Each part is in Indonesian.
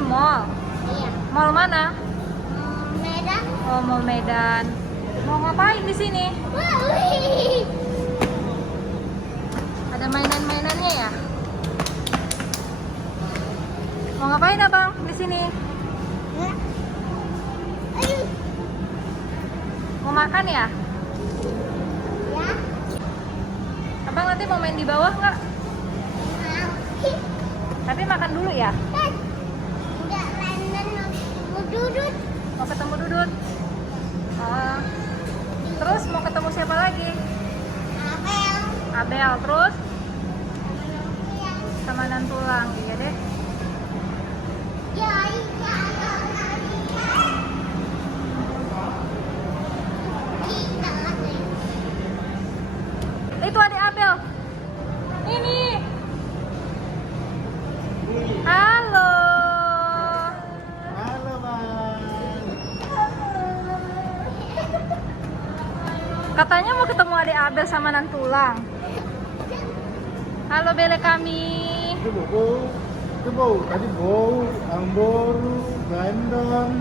Ini mall. Iya. Mall mana? Medan. Oh, Mall Medan. Mau ngapain di sini? Wih. Ada mainan-mainannya ya? Mau ngapain abang di sini? Ayo. Mau makan ya? Ya. Abang nanti mau main di bawah nggak? Mau. Tapi makan dulu ya. Enggak London mau duduk. Mau ketemu Dudut. Oh. Terus mau ketemu siapa lagi? Abel. Abel. Terus Iya. sama Nantulang. Iya deh. Ya, iya. Kita lagi. Itu adik Abel. Ini. Halo. Halo Bang. Katanya mau ketemu adik Abel sama Nantulang. Halo Bele kami. Itu bau, tadi bau, Amboru, Bandung.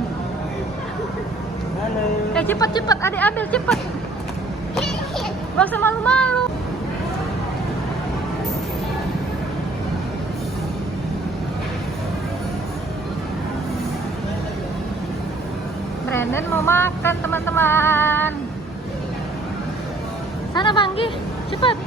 Halo. Cepet adik Abel cepet. Gak usah malu-malu. Brandon mau makan teman-teman. Sana Banggi, cepet.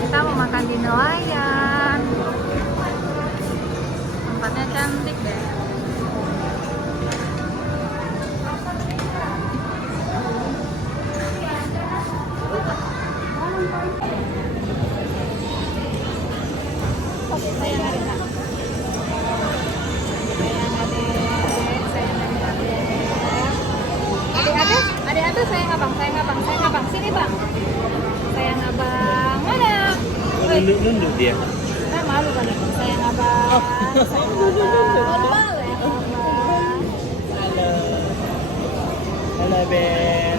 Kita mau makan di nelayan. Tempatnya cantik deh. Adik-adik sayang abang. Sini bang. Sayang abang. Mana? Wih, Nunduk dia. saya malu kan. Sayang abang. Sayang abang. Halo. Halo Ben.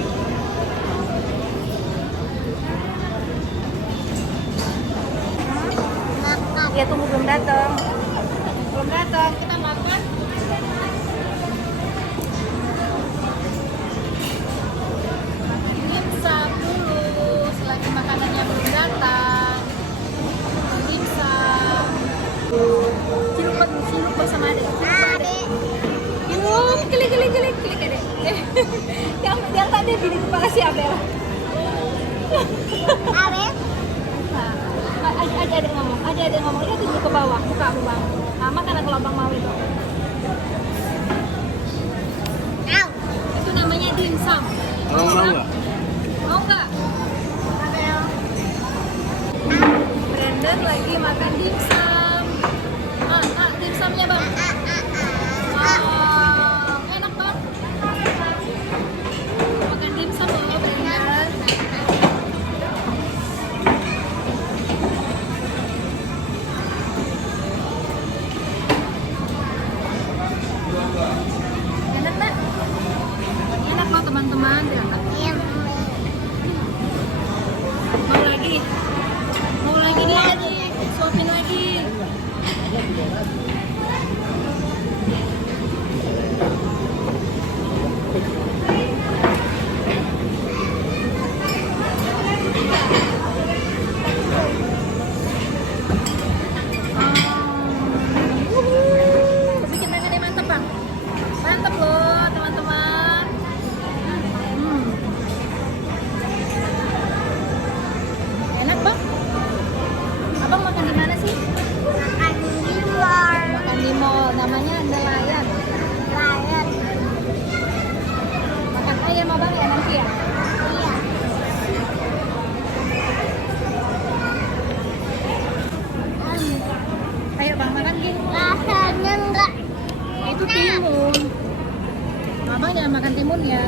Ya tunggu belum datang. Kita makan. Dimsum dulu. Selagi makanannya belum datang. Dimsum. Ciluk sama adek. Ciluk. Klik adek. Yang tadi di kepala si Abel. Abel. Aja ngomong dia tunjuk ke bawah, muka aku bang. Nah, makan kalau abang mau itu. Au. Itu namanya dimsum. Mau nggak? Mau nggak? Brandon lagi makan dimsum. Dimsumnya bang. Wow, enak bang. Makan dimsum loh Brandon. Enak nak? Enak loh teman-teman. Iya. Mau lagi dia lagi. Suapin lagi. Bikin tangannya mantap bang. Mantap loh teman-teman. Enak bang. Abang makan di mana sih? Makan di luar. Makan di mall. Namanya nelayan. Layan. Makan ayam abang ya nanti ya. Iya. Ayo bang makan gini. Rasanya enggak. Itu timun. Abang jangan makan timun ya.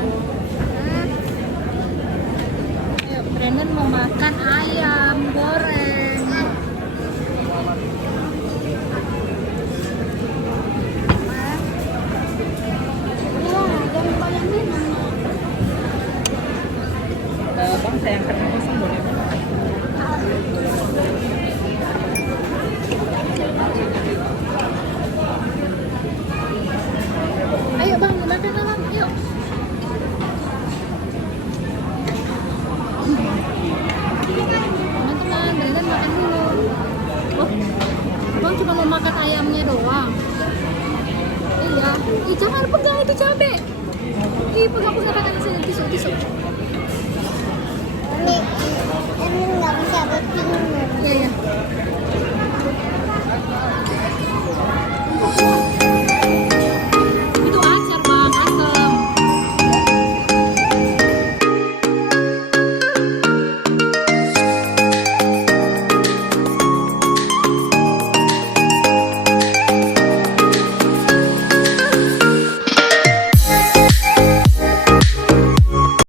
Ayo Brandon mau makan ayam goreng. Ih, jangan pegang itu cabe. Ih, pegang-pegang tangannya saya tisu. Ini nggak bisa bikin. Iya.